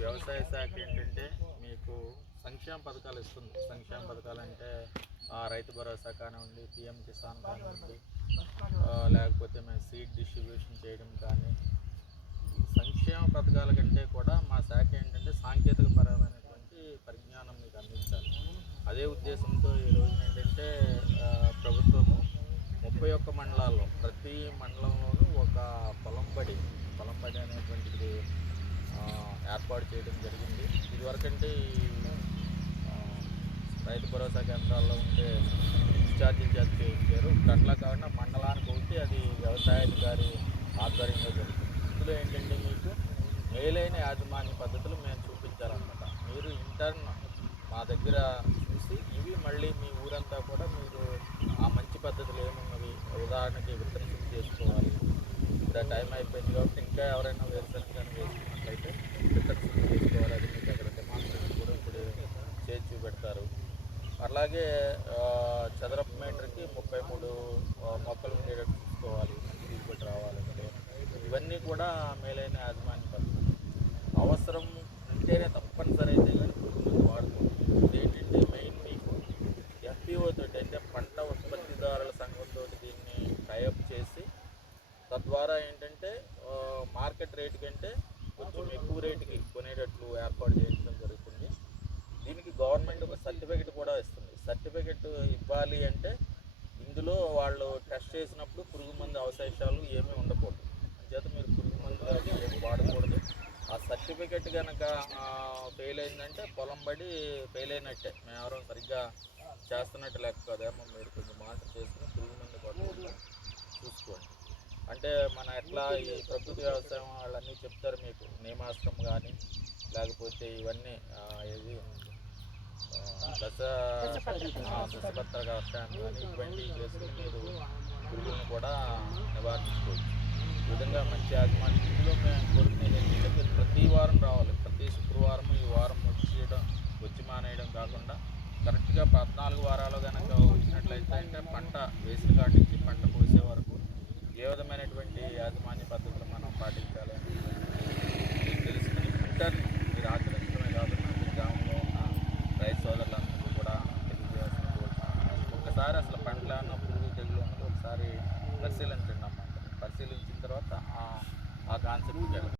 వ్యవసాయ శాఖ ఏంటంటే మీకు సంక్షేమ పథకాలు ఇస్తుంది. సంక్షేమ పథకాలు అంటే రైతు భరోసా కానివ్వండి పిఎం కిసాన్ కానివ్వండి లేకపోతే మేము సీడ్ డిస్ట్రిబ్యూషన్ చేయడం కానీ ఈ సంక్షేమ పథకాల కంటే కూడా మా శాఖ ఏంటంటే సాంకేతిక పరమైనటువంటి పరిజ్ఞానం మీకు అందించాలి. అదే ఉద్దేశంతో ఈ రోజున ఏంటంటే ప్రభుత్వము ముప్పై ఒక్క మండలాల్లో ప్రతి మండలంలోనూ ఒక పొలంబడి పొలంబడి అనేటువంటిది ఏర్పాటు చేయడం జరిగింది. ఇదివరకంటే రైతు భరోసా కేంద్రాల్లో ఉండే ఇన్ఛార్జీలు చేత చేయించారు. అట్లా కాకుండా మండలానికి ఒకటి అది వ్యవసాయాధికారి ఆధ్వర్యంలో జరుగుతుంది. ఇందులో ఏంటంటే మీకు మేలైన యాజమాన్య పద్ధతులు మేము చూపించాలన్నమాట. మీరు ఇంటర్న్ మా దగ్గర చూసి ఇవి మళ్ళీ మీ ఊరంతా కూడా మీరు ఆ మంచి పద్ధతులు ఏమున్నవి ఉదాహరణకి విత్తనం చేసుకోవాలి. ఇప్పుడు టైం అయిపోయింది కాబట్టి ఇంకా ఎవరైనా వేరుశనగ వేసుకున్నట్లయితే విత్తన శుద్ధి చేసుకోవాలి అది మీకు అక్కడ డెమాన్స్ట్రేషన్ కూడా ఇప్పుడు చేసి చూపెడతారు అలాగే చదరపు మీటర్కి ముప్పై మూడు మొక్కలు ఉండేటట్టు చూసుకోవాలి దిగుబడి రావాలంటే ఇవన్నీ కూడా మేలైన యాజమాన్య పద్ధతి. అవసరం ఉంటేనే తప్పనిసరి అయితే కానీ పురుగు మందు వాడుకోవాలి మెయిన్ మీకు ఎఫ్పిఓతో అంటే పంట ఉత్పత్తిదారుల సంఘంతో దీన్ని టైఅప్ చేసి తద్వారా ఏంటంటే మార్కెట్ రేటు కంటే కొంచెం ఎక్కువ రేటుకి కొనేటట్లు ఏర్పాటు చేయించడం జరుగుతుంది. దీనికి గవర్నమెంట్ ఒక సర్టిఫికెట్ సర్టిఫికెట్ ఇవ్వాలి అంటే ఇందులో వాళ్ళు టెస్ట్ చేసినప్పుడు పురుగు మందు అవశేషాలు ఏమీ ఉండకూడదు. అంచేత మీరు పురుగు మందు అది ఏమి వాడకూడదు. ఆ సర్టిఫికెట్ కనుక ఫెయిల్ అయిందంటే పొలం పడి ఫెయిల్ అయినట్టే మేము ఎవరో సరిగ్గా చేస్తున్నట్టు లెక్క మీరు కొంచెం మాస్టర్ చేసుకుని పురుగు మందు కొట్టకుండా చూసుకోండి. అంటే మన ఎట్లా ఈ ప్రకృతి వ్యవసాయం వాళ్ళన్నీ చెప్తారు మీకు. నియమాస్త్రం కానీ లేకపోతే ఇవన్నీ ఏది ఆ, దశ ఆ, దశపత్ర కానీ ఇటువంటి చేసుకుని మీరు పురుగులను కూడా నివారించుకోవచ్చు ఈ విధంగా మంచి యాజమాన్యం ఇందులో మేము కోరుకునేది ఏంటంటే మీరు ప్రతి వారం రావాలి ప్రతి శుక్రవారం ఈ వారం వచ్చేయడం వచ్చి మానేయడం కాకుండా కరెక్ట్గా పద్నాలుగు వారాలు కనుక వచ్చినట్లయితే అంటే పంట వేసిన కాటించి పంట కోసే వరకు ఏ విధమైనటువంటి యాజమాన్య పద్ధతులు మనం పాటించాలి అని తెలుసుకుని ఇంటర్ని ఒకసారి అసలు పండ్ల పురుగు తెగులు ఒకసారి పరిశీలించండి అన్నమాట పరిశీలించిన తర్వాత ఆ కాన్సెప్ట్